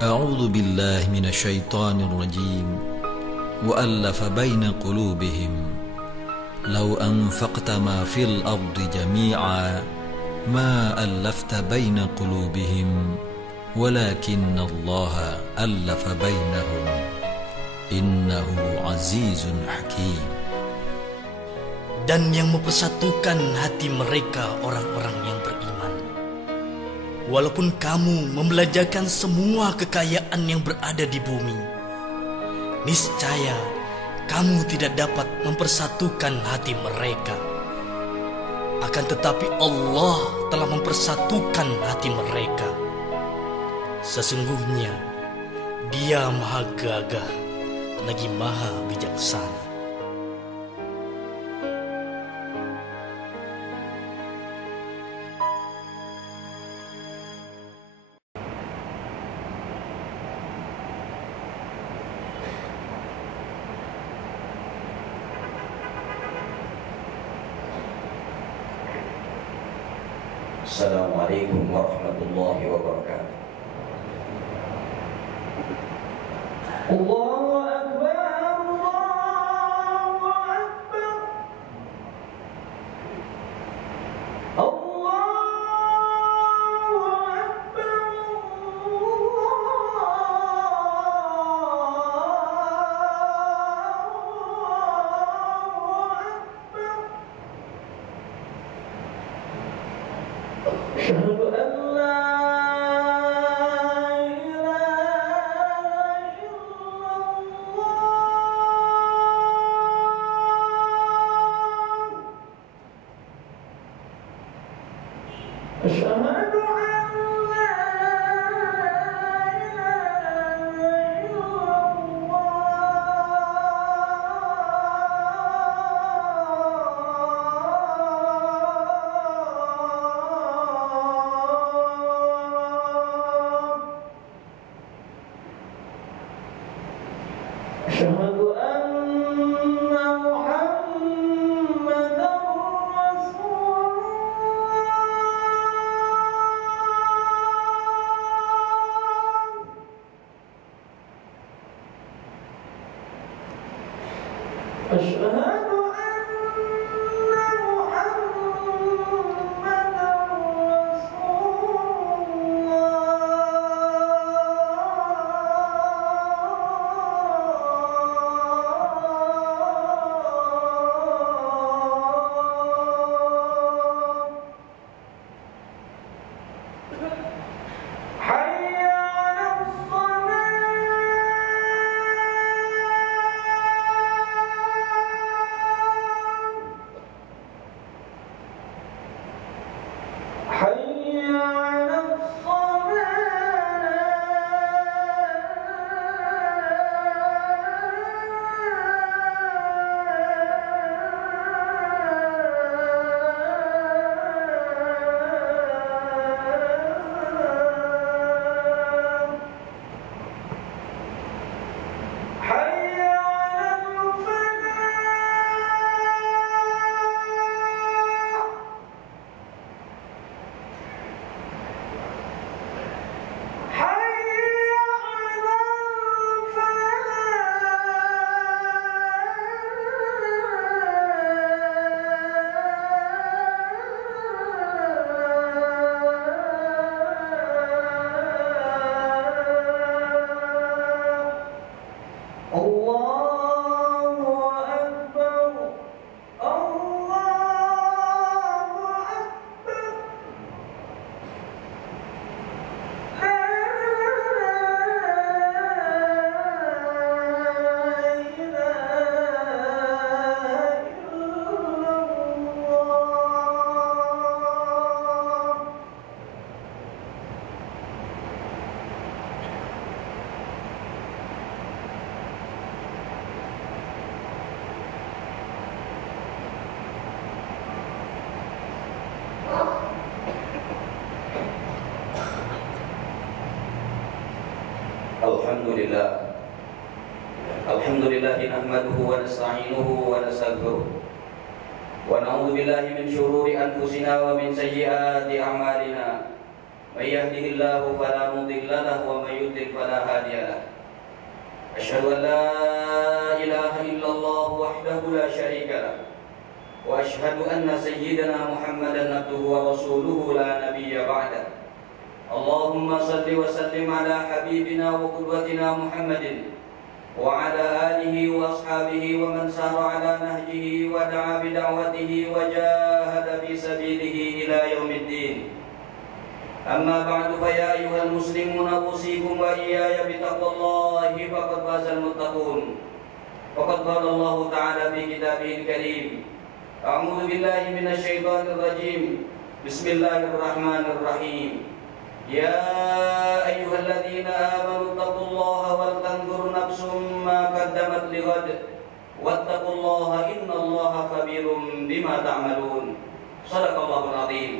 أعوذ بالله من الشيطان الرجيم وألف بين قلوبهم لو أنفقت ما في الأرض جميعا ما ألفت بين قلوبهم ولكن الله ألف بينهم إنه عزيز حكيم. Dan yang mempersatukan hati mereka orang-orang yang beriman. Walaupun kamu membelanjakan semua kekayaan yang berada di bumi, niscaya kamu tidak dapat mempersatukan hati mereka. Akan tetapi Allah telah mempersatukan hati mereka. Sesungguhnya Dia Maha Gagah lagi Maha Bijaksana. Assalamualaikum warahmatullahi wabarakatuh. Allahu Akbar, Allahu Akbar, Allahu Akbar, Asyhadu an la ilaha illallah. Asyhadu an la Asyhadu anna Muhammadan Rasulullah. Asyhadu anna Muhammadan Alhamdulillah. Alhamdulillah nahmaduhu wa nasta'inuhu wa nastaghfiruh. Wa na'udzu billahi min syururi anfusina wa min sayyiati a'malina. من يهده الله فلا مضل له ومن يضلل فلا هادي له أشهد أن لا إله إلا الله وحده لا شريك له وأشهد أن سيدنا محمدا عبده ورسوله لا نبي بعده اللهم صل وسلم على حبيبنا وقدوتنا محمد وعلى آله وأصحابه ومن سار على نهجه ودعا بدعوته وجاهد في سبيله إلى يوم الدين أما بعد فيا أيها المسلمون أوصيكم وإياي بتقوى الله فقد فاز المتقون وقد قال الله تعالى في كتابه الكريم أعوذ بالله من الشيطان الرجيم بسم الله الرحمن الرحيم يا أيها الذين آمنوا اتقوا الله ولتنظر نفس ما قدمت لغد واتقوا الله إن الله خبير بما تعملون صدق الله العظيم.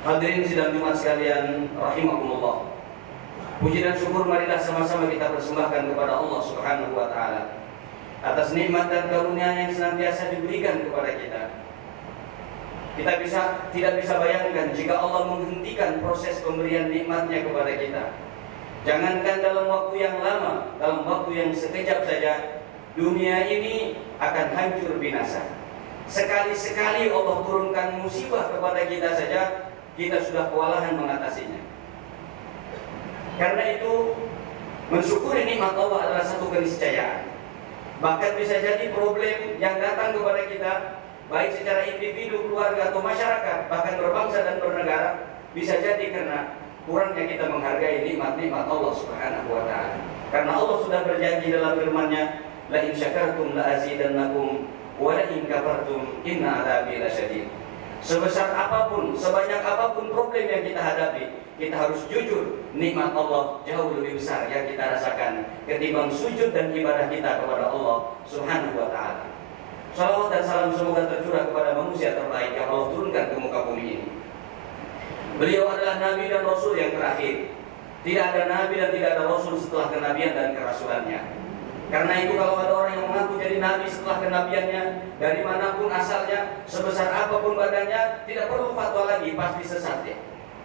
Hadirin sidang Jumat sekalian rahimakumullah. Puji dan syukur marilah sama-sama kita persembahkan kepada Allah Subhanahu wa taala atas nikmat dan karunia yang senantiasa diberikan kepada kita. Kita tidak bisa bayangkan jika Allah menghentikan proses pemberian nikmatnya kepada kita. Jangankan dalam waktu yang lama, dalam waktu yang sekejap saja, dunia ini akan hancur binasa. Sekali-sekali Allah turunkan musibah kepada kita saja, kita sudah kewalahan mengatasinya. Karena itu, mensyukuri nikmat Allah adalah satu keniscayaan. Bahkan bisa jadi problem yang datang kepada kita, baik secara individu, keluarga, atau masyarakat, bahkan berbangsa dan bernegara, bisa jadi karena kurangnya kita menghargai nikmat-nikmat Allah Subhanahu wa taala. Karena Allah sudah berjanji dalam firman-Nya, la in syakartum la azidannakum wa la in kafartum inna adzabi lasyadid. Sebesar apapun, sebanyak apapun problem yang kita hadapi, kita harus jujur, nikmat Allah jauh lebih besar yang kita rasakan ketimbang sujud dan ibadah kita kepada Allah Subhanahu wa taala. Salawat dan salam semoga tercurah kepada manusia terbaik yang Allah turunkan ke muka bumi ini. Beliau adalah Nabi dan Rasul yang terakhir. Tidak ada Nabi dan tidak ada Rasul setelah kenabian dan kerasulannya. Karena itu kalau ada orang yang mengaku jadi Nabi setelah kenabiannya, dari manapun asalnya, sebesar apapun badannya, tidak perlu fatwa lagi, pasti sesat ya.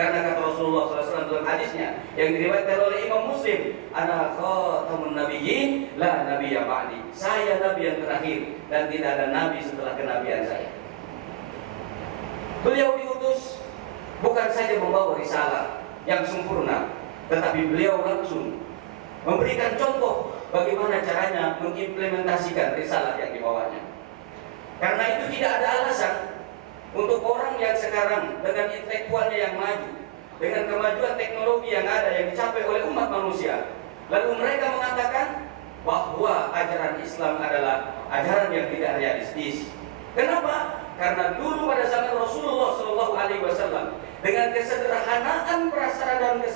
Karena kata Rasulullah SAW dalam hadisnya yang diriwayatkan oleh Imam Muslim, ana khatamun nabiyyin la nabiyya ba'di. Saya Nabi yang terakhir dan tidak ada Nabi setelah kenabian saya. Beliau diutus bukan saja membawa risalah yang sempurna, tetapi beliau langsung memberikan contoh bagaimana caranya mengimplementasikan risalah yang dibawanya. Karena itu tidak ada alasan untuk orang yang sekarang dengan intelektualnya yang maju, dengan kemajuan teknologi yang ada yang dicapai oleh umat manusia, lalu mereka mengatakan bahwa ajaran Islam adalah ajaran yang tidak realistis. Kenapa? Karena dulu pada zaman Rasulullah SAW dengan kesederhanaan prasarana dan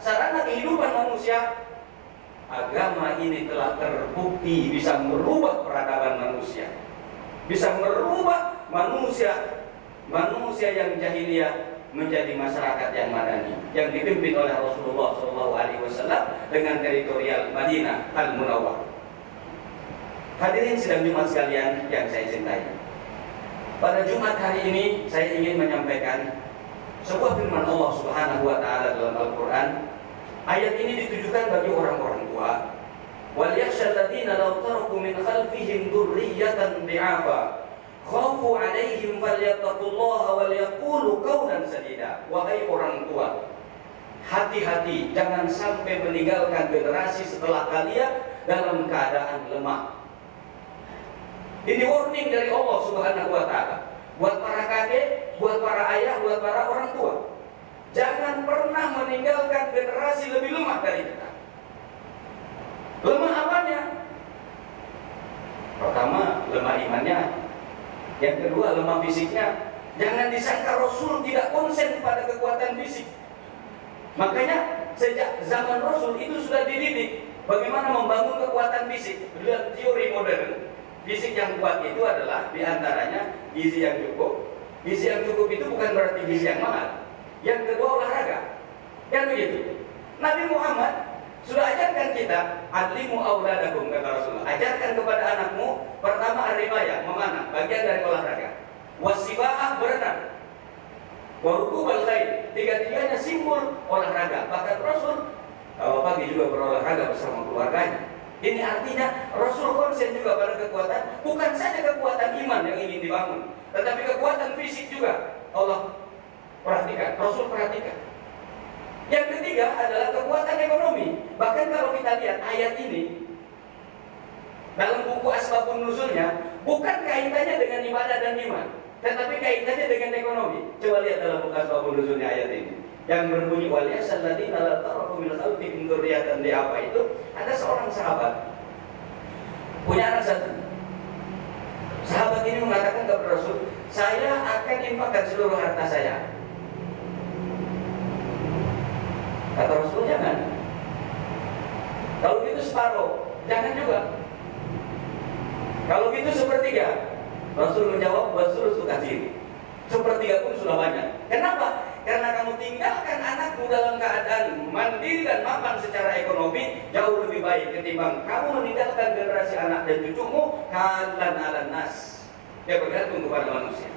sarana kehidupan manusia, agama ini telah terbukti bisa merubah peradaban manusia, bisa merubah manusia yang jahiliyah menjadi masyarakat yang madani, yang dipimpin oleh Rasulullah SAW dengan teritorial Madinah Al-Munawwar. Hadirin sidang Jumat sekalian yang saya cintai, pada Jumat hari ini saya ingin menyampaikan sebuah firman Allah Subhanahu wa taala dalam Al-Qur'an. Ayat ini ditujukan bagi orang-orang tua. Wal yakhshal ladzina law taraku min khalfihim dzurriyyatan dhi'afa khafu 'alaihim falyattaqullaha wal yaqulu qawlan sadida. Wahai orang tua, hati-hati jangan sampai meninggalkan generasi setelah kalian dalam keadaan lemah. Ini warning dari Allah Subhanahu wa taala buat para kakek, buat para ayah, buat para orang tua. Jangan pernah meninggalkan generasi lebih lemah dari kita. Lemah apanya? Pertama, lemah imannya. Yang kedua, lemah fisiknya. Jangan disangka Rasul tidak konsen pada kekuatan fisik. Makanya sejak zaman Rasul itu sudah dididik bagaimana membangun kekuatan fisik. Lihat teori modern. Fisik yang kuat itu adalah diantaranya gizi yang cukup. Gizi yang cukup itu bukan berarti gizi yang mahal. Yang kedua, olahraga. Kan begitu. Nabi Muhammad sudah ajarkan kita, adlimu auladakum, kata Rasulullah. Ajarkan kepada anakmu, pertama ar-rimayah, memanah, bagian dari olahraga. Wasibah, berenang. Warukubal khair, Tiga-tiganya simbol olahraga. Bahkan Rasul kalau pagi juga berolahraga bersama keluarganya. Ini artinya Rasul konsen juga pada kekuatan, bukan saja kekuatan iman yang ingin dibangun, tetapi kekuatan fisik juga. Allah perhatikan, Rasul perhatikan. Yang ketiga adalah kekuatan ekonomi. Bahkan kalau kita lihat ayat ini dalam buku Asbabun Nuzulnya, bukan kaitannya dengan ibadah dan iman, tetapi kaitannya dengan ekonomi. Coba lihat dalam buku Asbabun Nuzulnya ayat ini, yang berbunyi waliyasalladzina la taraku min khalqihim dzurriyyatan di apa itu? Ada seorang sahabat punya anak satu. Sahabat ini mengatakan kepada Rasul, saya akan infakkan seluruh harta saya. Kata Rasul, jangan. Kalau gitu separuh, jangan juga. Kalau gitu sepertiga. Rasul menjawab, wasulusu katsir. Sepertiga pun sudah banyak. Kenapa? Karena kamu tinggalkan anakmu dalam keadaan mandiri dan mapan secara ekonomi jauh lebih baik ketimbang kamu meninggalkan generasi anak dan cucumu kalan ala nas. Dia bergantung kepada manusia.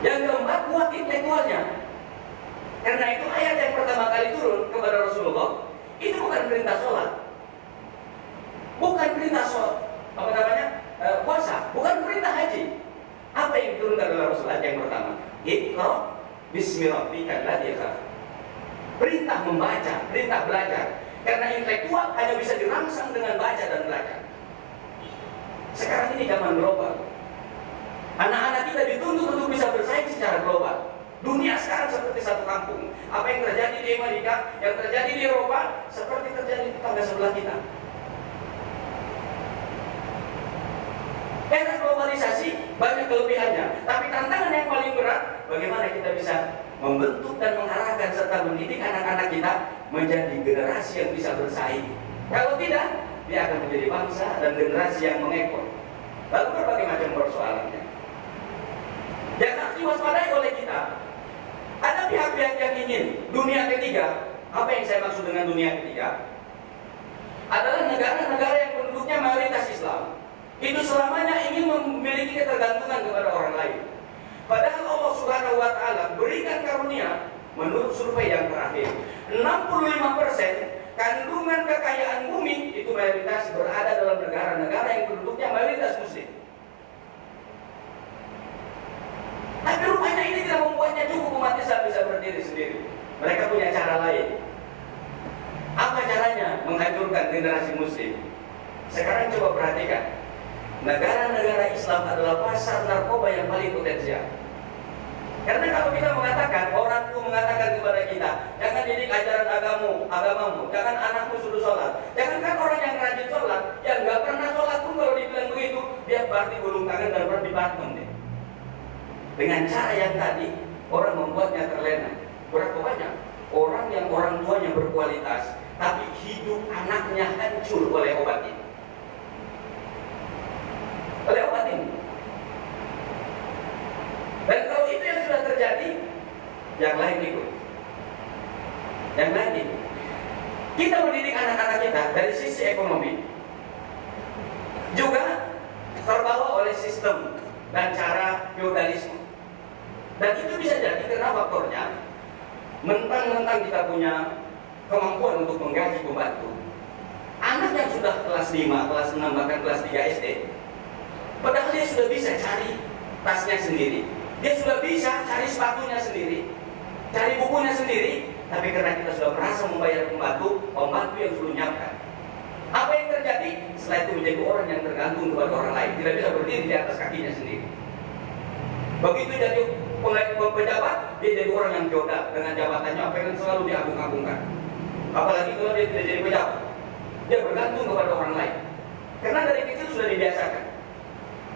Yang keempat, kuat intelektualnya. Karena itu ayat yang pertama kali turun kepada Rasulullah itu bukan perintah sholat, bukan perintah sholat, puasa, bukan perintah haji. Apa yang diturunkan oleh Rasulullah yang pertama? Iqra bismi rabbikal ladzi khalaq. Perintah membaca, perintah belajar. Karena intelektual hanya bisa dirangsang dengan baca dan belajar. Sekarang ini zaman global. Anak-anak kita dituntut untuk bisa bersaing secara global. Dunia sekarang seperti satu kampung. Apa yang terjadi di Amerika, yang terjadi di Eropa, seperti terjadi di tetangga sebelah kita. Era globalisasi banyak kelebihannya, tapi tantangan yang paling berat, bagaimana kita bisa membentuk dan mengarahkan serta mendidik anak-anak kita menjadi generasi yang bisa bersaing. Kalau tidak, dia akan menjadi bangsa dan generasi yang mengekor. Lalu berbagai macam persoalannya yang harus diwaspadai oleh kita. Ada pihak-pihak yang ingin dunia ketiga. Apa yang saya maksud dengan dunia ketiga? Adalah negara-negara yang penduduknya mayoritas Islam. Itu selamanya ingin memiliki ketergantungan kepada orang lain. Padahal Allah Subhanahu wa Ta'ala berikan karunia. Menurut survei yang terakhir, 65% kandungan kekayaan bumi itu mayoritas berada dalam negara-negara yang penduduknya mayoritas muslim. Tapi rupanya ini tidak membuatnya cukup umat Islam bisa berdiri sendiri. Mereka punya cara lain. Apa caranya menghancurkan generasi muslim? Sekarang coba perhatikan. Negara-negara Islam adalah pasar narkoba yang paling potensial. Karena kalau kita mengatakan, orang itu mengatakan kepada kita, jangan didik ajaran agamamu, jangan anakmu suruh sholat. Jangankan orang yang rajin sholat, yang nggak pernah sholat pun kalau dibilang begitu, dia berarti gulung tangan dan berarti berantem deh. Dengan cara yang tadi, orang membuatnya terlena. Berapa banyak orang yang orang tuanya berkualitas, tapi hidup anaknya hancur oleh obat ini. Oleh obat ini. Dan kalau itu yang sudah terjadi, yang lain ikut. Yang lain ikut. Kita mendidik anak-anak kita dari sisi ekonomi, juga terbawa oleh sistem dan cara feudalisme. Dan itu bisa jadi karena faktornya mentang-mentang kita punya kemampuan untuk menggaji pembantu. Anak yang sudah kelas 5, kelas 6, bahkan kelas 3 SD, padahal dia sudah bisa cari tasnya sendiri, dia sudah bisa cari sepatunya sendiri, cari bukunya sendiri. Tapi karena kita sudah merasa membayar pembantu yang sudah menyiapkan, apa yang terjadi? Setelah itu menjadi orang yang tergantung kepada orang lain, tidak bisa berdiri di atas kakinya sendiri. Begitu jadi pejabat, dia jadi orang yang feodal dengan jabatannya, pengen selalu diagung-agungkan. Apalagi kalau dia tidak jadi pejabat, dia bergantung kepada orang lain. Karena dari kecil sudah dibiasakan.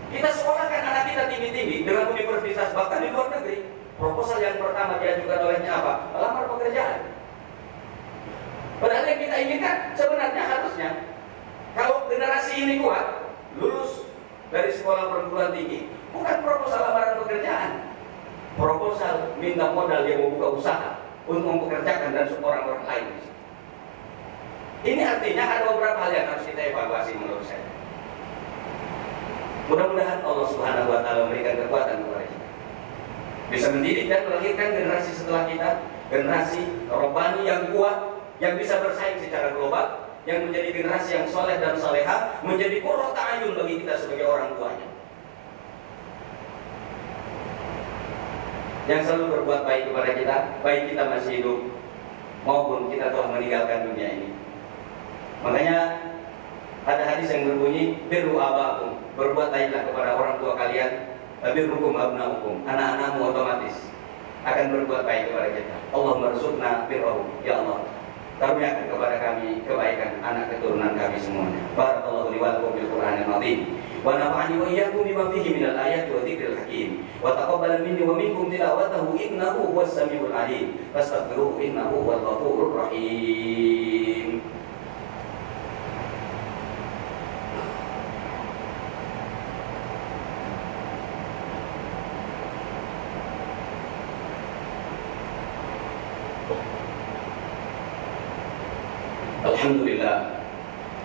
Kita sekolahkan anak kita tinggi-tinggi dengan universitas, bahkan di luar negeri. Proposal yang pertama diajukan olehnya apa? Melamar pekerjaan. Padahal yang kita inginkan sebenarnya harusnya, kalau generasi ini kuat, lulus dari sekolah perguruan tinggi, bukan proposal lamaran pekerjaan, proposal minta modal dia mau buka usaha untuk mempekerjakan dan orang-orang lain. Ini artinya ada beberapa hal yang harus kita evaluasi menurut saya. Mudah-mudahan Allah Subhanahu wa taala memberikan kekuatan kepada kita, bisa mendidik dan melahirkan generasi setelah kita, generasi robbani yang kuat, yang bisa bersaing secara global, yang menjadi generasi yang soleh dan salehah, menjadi qurrata ayun bagi kita sebagai orang tuanya, yang selalu berbuat baik kepada kita, baik kita masih hidup maupun kita telah meninggalkan dunia ini. Makanya ada hadis yang berbunyi, birru abakum, berbuat baiklah kepada orang tua kalian, birrukum abnaukum, anak-anakmu otomatis akan berbuat baik kepada kita. Allahumma rzuqna birrahum, ya Allah, karuniakan kepada kami kebaikan anak keturunan kami semuanya. Barakallahu li wa lakum bil Qur'anil azim, wa nafa'ani wa iyyakum bima fihi minal ayati wa dzikril hakim, wa taqabbal minni wa minkum tilawatahu innahu huwas samiul alim, fastaghfiruhu innahu huwal ghafurur rahim.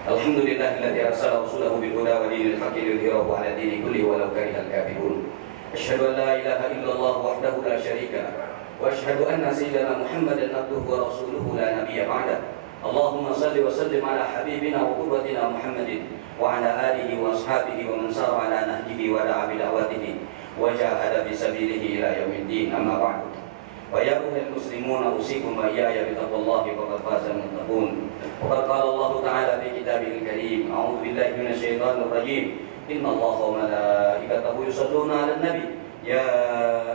Alhamdulillahilladzi arsala rasulahu bil huda wa dinil haqqi liyudhhirahu 'ala dini kullihi walau karihal kafirun. Asyhadu an la ilaha illallah wahdahu la syarika lahu wa asyhadu anna sayyidana Muhammadan abduhu wa rasuluhu la nabiyya ba'dah. Allahumma shalli wa sallim ala habibina wa qurratina Muhammadin wa ala alihi wa ashabihi wa man sara ala nahjihi wa da'a bi da'watihi wa jahada fi sabilihi ila yaumiddin. Amma ba'du. ويا أيها المسلمون أوصيكم وإياي بتقوى الله فقد فاز المتقون. وقد قال الله تعالى في كتابه الكريم: أعوذ بالله من الشيطان الرجيم، إن الله وملائكته يصلون على النبي يا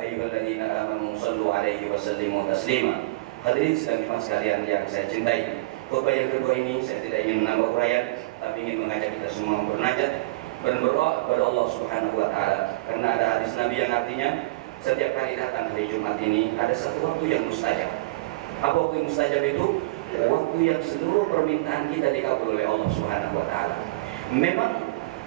أيها الذين آمنوا صلوا عليه وسلموا تسليما. Hadirin sedang jemaah sekalian yang saya cintai, khutbah yang kedua ini saya tidak ingin menambah uraian, tapi ingin mengajak kita semua bernajat dan berdoa kepada Allah Subhanahu wa taala, karena ada hadis Nabi yang artinya setiap kali datang hari Jumat ini ada satu waktu yang mustajab. Apa waktu yang mustajab itu? Waktu yang seluruh permintaan kita dikabul oleh Allah Subhanahu wa taala. Memang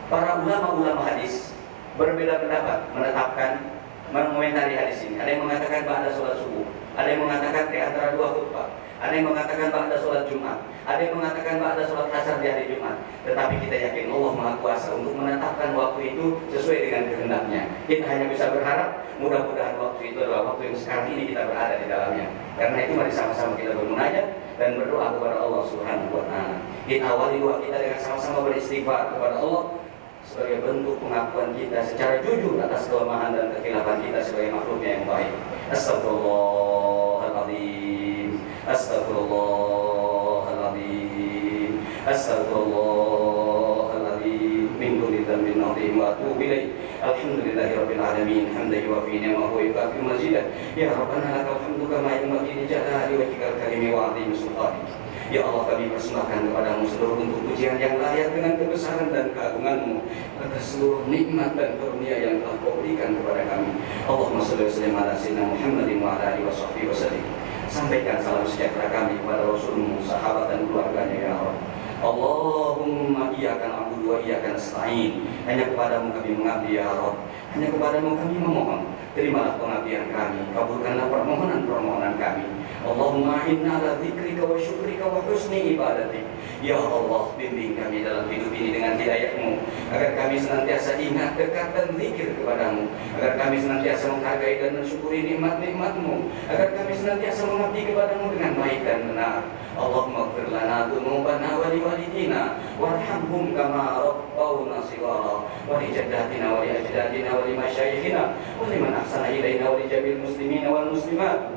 para ulama-ulama hadis berbeda pendapat menetapkan, mengomentari hadis ini. Ada yang mengatakan ba'da sholat subuh, ada yang mengatakan di antara dua khutbah, ada yang mengatakan ba'da sholat Jumat, ada yang mengatakan ba'da sholat asar di hari Jumat. Tetapi kita yakin Allah Maha Kuasa untuk menetapkan waktu itu sesuai dengan kehendaknya. Kita hanya bisa berharap mudah-mudahan waktu itu adalah waktu yang sekarang ini kita berada di dalamnya. Karena itu mari sama-sama kita bermunajat dan berdoa kepada Allah Subhanahu wa taala. Kita awali doa kita dengan sama-sama beristighfar kepada Allah sebagai bentuk pengakuan kita secara jujur atas kelemahan dan kekhilafan kita sebagai makhluknya yang baik. Astagfirullahaladzim, astagfirullahaladzim, astagfirullahaladzim, min kulli dhanbin 'azim wa atubu ilaih. Alhamdulillahirabbil alamin, hamdan yuwafi ni'amahu wa yukafi mazidah. Ya Rabbana lakal hamdu kama yanbaghi li jalali wajhikal karimi wa 'azimi sultanik. Ya Allah, kami persembahkan kepadamu seluruh bentuk pujian yang layak dengan kebesaran dan keagunganmu atas seluruh nikmat dan karunia yang telah kau berikan kepada kami. Allahumma shalli wa sallim ala sayyidina Muhammadin wa ala alihi wa sallim. Sampaikan salam sejahtera kami kepada Rasulmu, sahabat dan keluarganya ya Allah. Allahumma iyyaka na'budu wa iyyaka nasta'in. Hanya kepadamu kami mengabdi ya Rabb. Hanya kepadamu kami memohon. Terimalah pengabdian kami, kabulkanlah permohonan-permohonan kami. Allahumma inna ala dzikrika wa syukrika wa husni ibadatik. Ya Allah, bimbing kami dalam hidup ini dengan hidayah-Mu, agar kami senantiasa ingat, dekat dan zikir kepadamu, agar kami senantiasa menghargai dan mensyukuri nikmat-nikmat-Mu, agar kami senantiasa mengabdi kepadamu dengan baik dan benar. Allahumma ighfir lana dzunubana wa liwalidina warhamhum kama rabbawna shighara wa li jaddatina wa li ajdadina wa li masyayikhina wa liman ahsana ilaina wa li jami'il muslimina wal muslimat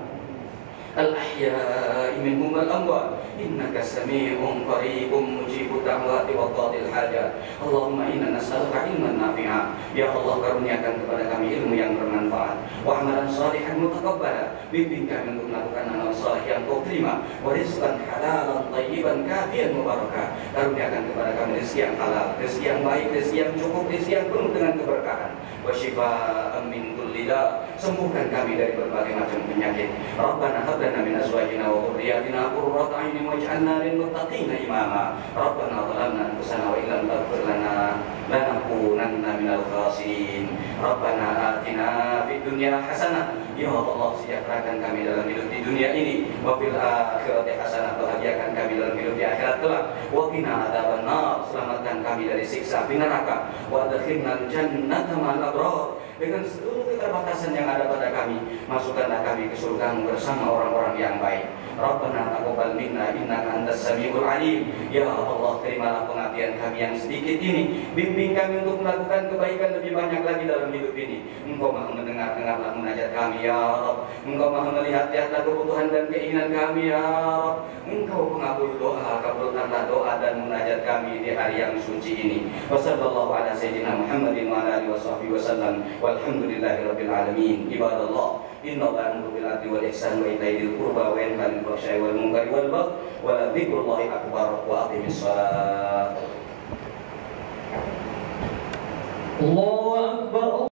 al-ahya'i minhum wal amwat innaka sami'un qaribun mujibud da'wati wa qadil hajat. Allahumma inna nas'aluka ilman nafi'a. Ya Allah, karuniakan kepada kami ilmu yang bermanfaat, wa amalan salihan mutaqabbala. Bimbing kami untuk melakukan amal saleh yang kau terima, wa rizqan halalan thayyiban kafiyan mubarakah. Karuniakan kepada kami rezeki yang halal, rezeki yang baik, rezeki yang cukup, rezeki yang penuh dengan keberkahan. Wa shifaan min kulli da. Sembuhkan kami dari berbagai macam penyakit. Rabbana hab lana min azwajina wa dhurriyyatina qurrata a'yunin waj'alna lil muttaqina imama. Rabbana zalamna anfusana wa illam taghfir lana lanakunanna minal khasirin. Rabbana atina fid dunya hasanah. Ya Allah, sejahterakan kami dalam hidup di dunia ini, wa fil akhirati hasanah, bahagiakan kami dalam hidup di akhirat kelak. Wa qina adzabannar, selamatkan kami dari siksa api neraka. Wa adkhilnal jannata ma'al abrar, dengan seluruh keterbatasan yang ada pada kami, masukkanlah kami ke surga-Mu bersama orang-orang yang baik. Rabbana taqabbal minna innaka antas samiul alim. Ya Allah, terimalah pengabdian kami yang sedikit ini, bimbing kami untuk melakukan kebaikan lebih banyak lagi dalam hidup ini. Engkau Maha mendengar, dengarlah munajat kami ya Rabb. Engkau Maha melihat, lihatlah kebutuhan dan keinginan kami ya Rabb. Engkau pengabul doa, kabulkanlah doa dan munajat kami di hari yang suci ini. Wassallallahu ala sayyidina Muhammadin wa ala alihi washabbihi wasallam. Walhamdulillahirabbil alamin. Ibadallah, innallaha ya'muru bil 'adli wal ihsani wa ita'i dzil qurba wa yanha 'anil fahsya'i wal munkari wal baghi wa la dzikrullahi akbar wa aqimis shalah. Allahu akbar.